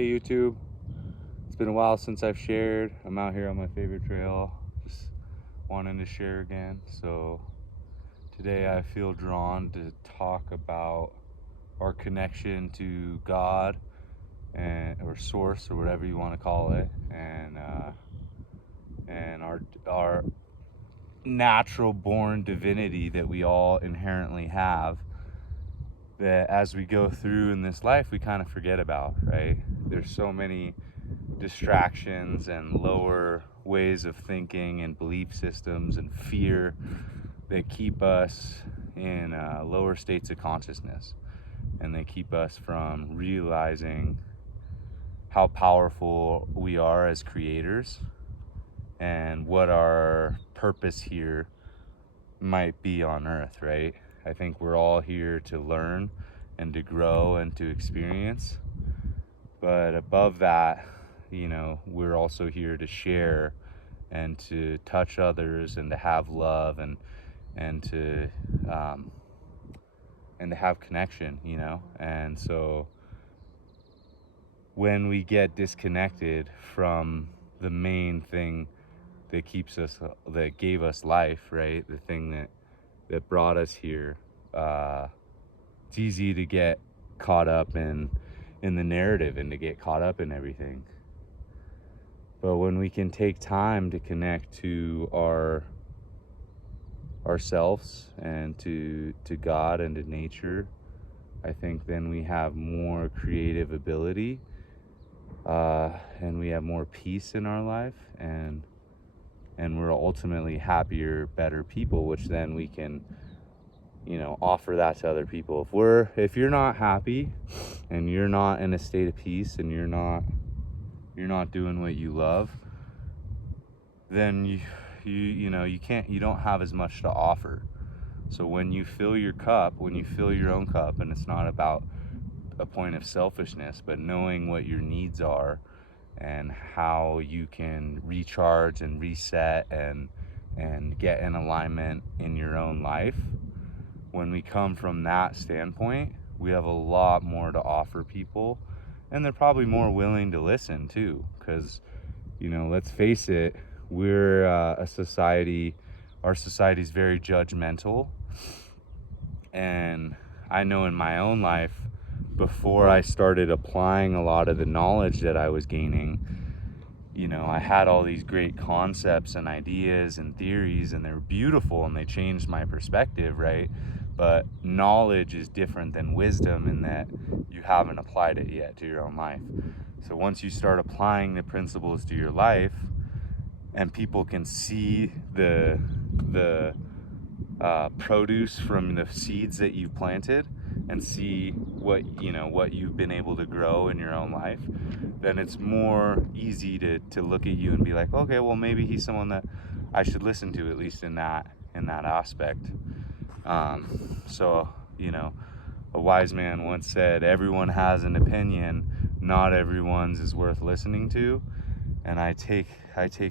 Hey YouTube, it's been a while since I've shared. I'm out here on my favorite trail, just wanting to share again. So today I feel drawn to talk about our connection to God or Source or whatever you want to call it, and our natural born divinity that we all inherently have. That as we go through in this life, we kind of forget about, right? There's so many distractions and lower ways of thinking and belief systems and fear that keep us in lower states of consciousness, and they keep us from realizing how powerful we are as creators and what our purpose here might be on earth, right? I think we're all here to learn and to grow and to experience, but above that, we're also here to share and to touch others and to have love and to have connection, and so when we get disconnected from the main thing that gave us life, right, the thing that brought us here, it's easy to get caught up in the narrative and to get caught up in everything. But when we can take time to connect to ourselves and to God and to nature, I think then we have more creative ability, and we have more peace in our life, and we're ultimately happier, better people, which then we can offer that to other people. If you're not happy and you're not in a state of peace and you're not doing what you love, then you don't have as much to offer. So when you fill your own cup, and it's not about a point of selfishness, but knowing what your needs are and how you can recharge and reset and get in alignment in your own life, when we come from that standpoint, we have a lot more to offer people, and they're probably more willing to listen too, because let's face it, we're a society, our society is very judgmental. And I know in my own life, before I started applying a lot of the knowledge that I was gaining, I had all these great concepts and ideas and theories, and they're beautiful and they changed my perspective, right? But knowledge is different than wisdom in that you haven't applied it yet to your own life. So once you start applying the principles to your life, and people can see the produce from the seeds that you've planted, and see what you've been able to grow in your own life, then it's more easy to look at you and be like, okay, well, maybe he's someone that I should listen to, at least in that aspect. So a wise man once said, everyone has an opinion, not everyone's is worth listening to. And I take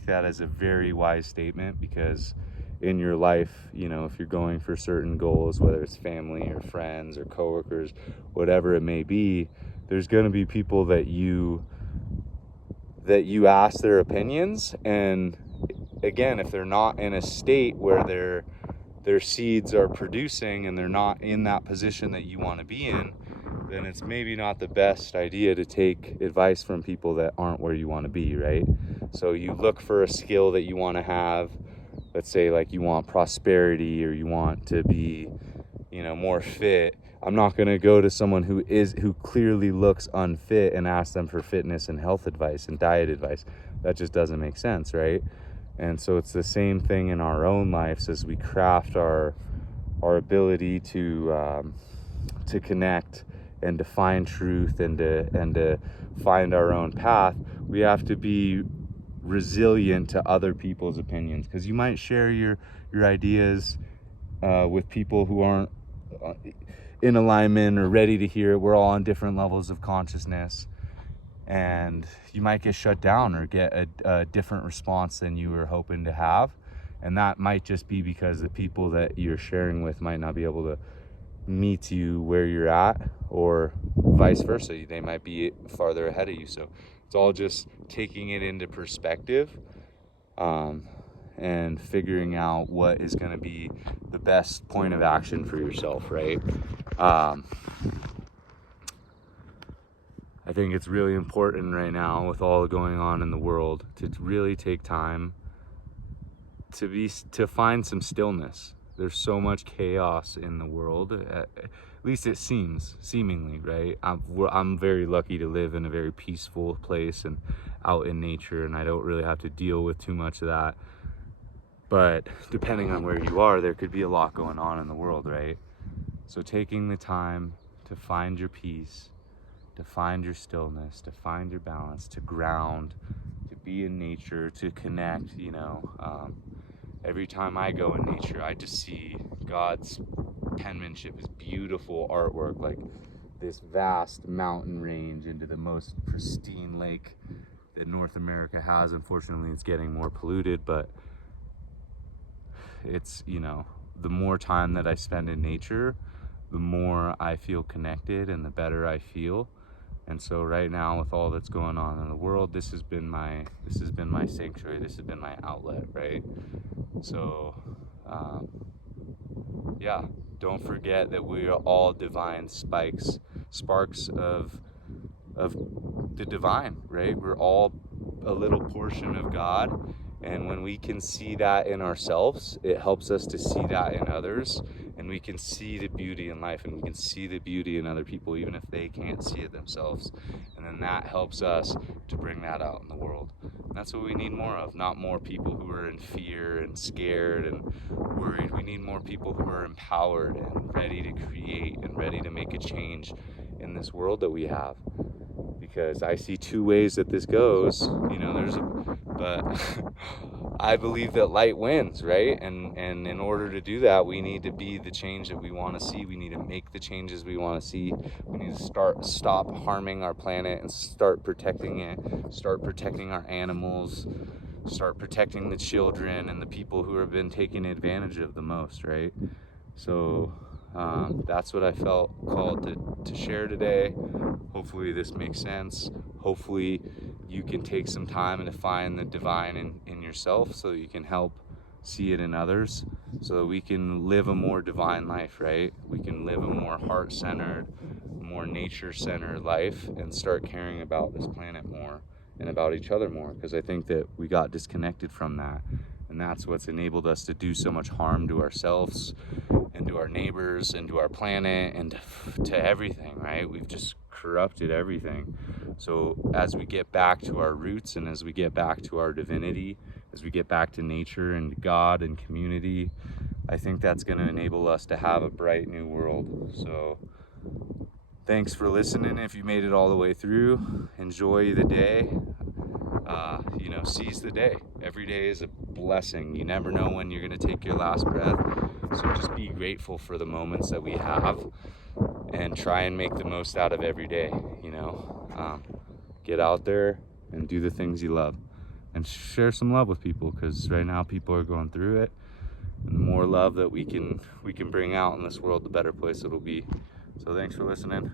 that as a very wise statement, because in your life, if you're going for certain goals, whether it's family or friends or coworkers, whatever it may be, there's going to be people that you ask their opinions, and again, if they're not in a state where their seeds are producing and they're not in that position that you want to be in, then it's maybe not the best idea to take advice from people that aren't where you want to be, right? So you look for a skill that you want to have. Let's say like you want prosperity, or you want to be, more fit. I'm not going to go to someone who clearly looks unfit and ask them for fitness and health advice and diet advice. That just doesn't make sense, right? And so it's the same thing in our own lives as we craft our ability to connect and to find truth and to find our own path. We have to be resilient to other people's opinions, because you might share your ideas with people who aren't in alignment or ready to hear it. We're all on different levels of consciousness, and you might get shut down or get a different response than you were hoping to have. And that might just be because the people that you're sharing with might not be able meets you where you're at, or vice versa. They might be farther ahead of you. So it's all just taking it into perspective, and figuring out what is going to be the best point of action for yourself, right? I think it's really important right now, with all going on in the world, to really take time to find some stillness. There's so much chaos in the world, at least it seemingly, right? I'm very lucky to live in a very peaceful place and out in nature, and I don't really have to deal with too much of that. But depending on where you are, there could be a lot going on in the world, right? So taking the time to find your peace, to find your stillness, to find your balance, to ground, to be in nature, to connect, every time I go in nature, I just see God's penmanship, his beautiful artwork, like this vast mountain range into the most pristine lake that North America has. Unfortunately, it's getting more polluted, but it's, the more time that I spend in nature, the more I feel connected and the better I feel. And so right now, with all that's going on in the world, this has been my sanctuary. This has been my outlet, right? So, don't forget that we are all divine sparks of the divine, right? We're all a little portion of God. And when we can see that in ourselves, it helps us to see that in others. And we can see the beauty in life, and we can see the beauty in other people, even if they can't see it themselves. And then that helps us to bring that out in the world. And that's what we need more of, not more people who are in fear and scared and worried. We need more people who are empowered and ready to create and ready to make a change in this world that we have. Because I see two ways that this goes, but I believe that light wins, right? And in order to do that, we need to be the change that we want to see. We need to make the changes we want to see. We need to stop harming our planet and start protecting it, start protecting our animals, start protecting the children and the people who have been taken advantage of the most, right? So that's what I felt called to share today. Hopefully this makes sense. Hopefully you can take some time and to find the divine in yourself, so you can help see it in others, so that we can live a more divine life, right? We can live a more heart-centered, more nature-centered life, and start caring about this planet more and about each other more, because I think that we got disconnected from that. And that's what's enabled us to do so much harm to ourselves and to our neighbors and to our planet and to everything, right? We've just corrupted everything. So as we get back to our roots, and as we get back to our divinity, as we get back to nature and God and community, I think that's going to enable us to have a bright new world. So thanks for listening. If you made it all the way through, enjoy the day. Seize the day. Every day is a blessing. You never know when you're going to take your last breath. So just be grateful for the moments that we have, and try and make the most out of every day. Get out there and do the things you love, and share some love with people, because right now people are going through it. And the more love that we can bring out in this world, the better place it'll be. So thanks for listening.